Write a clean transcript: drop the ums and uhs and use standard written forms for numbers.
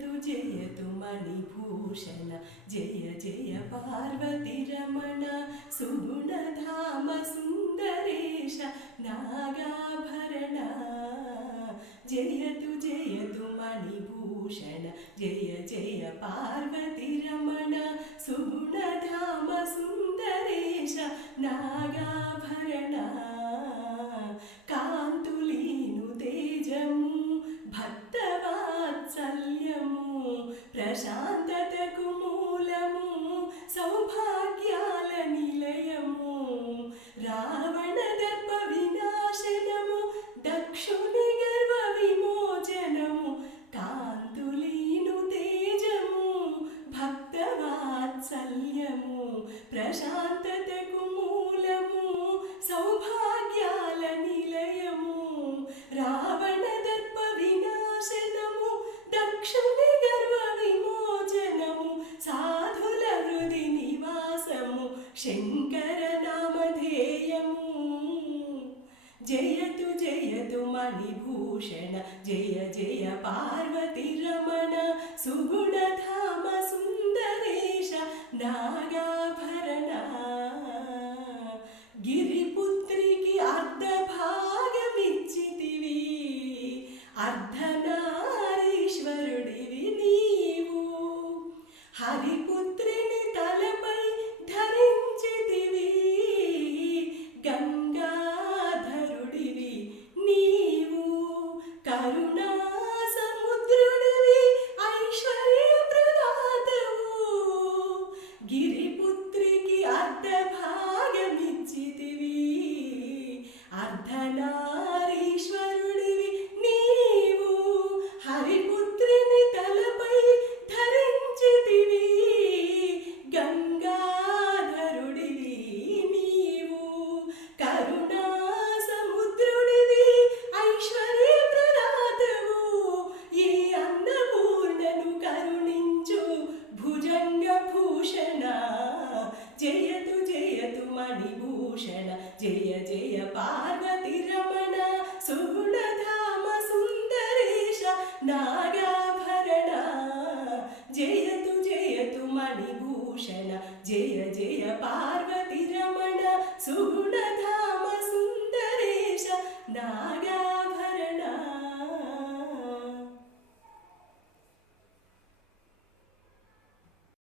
जयतु मणिभूषण जय जय पार्वतीरमण सुगुणधाम सुन्दरेश नागाभरण जयतु मणिभूषण जय जय पार्वतीरमण सुगुणधाम सुन्दरेश नागाभरण कान्तुलीनु तेजमु भक्तवात्सल्यमु प्रशान्ततकु मूलमु सौभाग्याल निलयमु रावणदर्प विनाशनमु दक्षुनि गर्व विमोचनमु कान्तुलीनु तेजमु भक्तवात्सल्यमु प्रशान्ततकु मूलमु सौभाग्याल निलयमु रावणदर्प विनाशनमु दक्षुनि गर्व विमोचनमु साधुल हृदि निवासमु शंकर नामधेयमु जयतु मणिभूषण जय जय पार्वतीरमण सुगुणधाम सुन्दरेश नागाभरण गिरिपुत्रिकी अर्धभागमिच्चितिवि अर्धनारीश्वरुडिवि नीवु हरिपुत्रिनि तलपै धरिंचितिवि गंगाधरुडिवि नीवु करुणा समुद्रुडिवि ऐश्वर्य प्रदातवु गिरिपुत्रिकी अर्धभागमिच्चितिवि अर्धनारीश्वरुडिवि नीवु हरिपुत्रिनि तलपै धरिंचितिवि गंगाधरुडिवि नीवु करुणा समुद्रुडिवि ऐश्वर्य प्रदातवु ये अन्नपूर्णनु करुणिंचु भुजंग भूषण जयतु मणिभूषण जय जय पार्वतीरमण सुगुणधाम सुन्दरेश नागाभरण जयतु मणिभूषण जय जय पार्वतीरमण सुगुणधाम सुन्दरेश नागा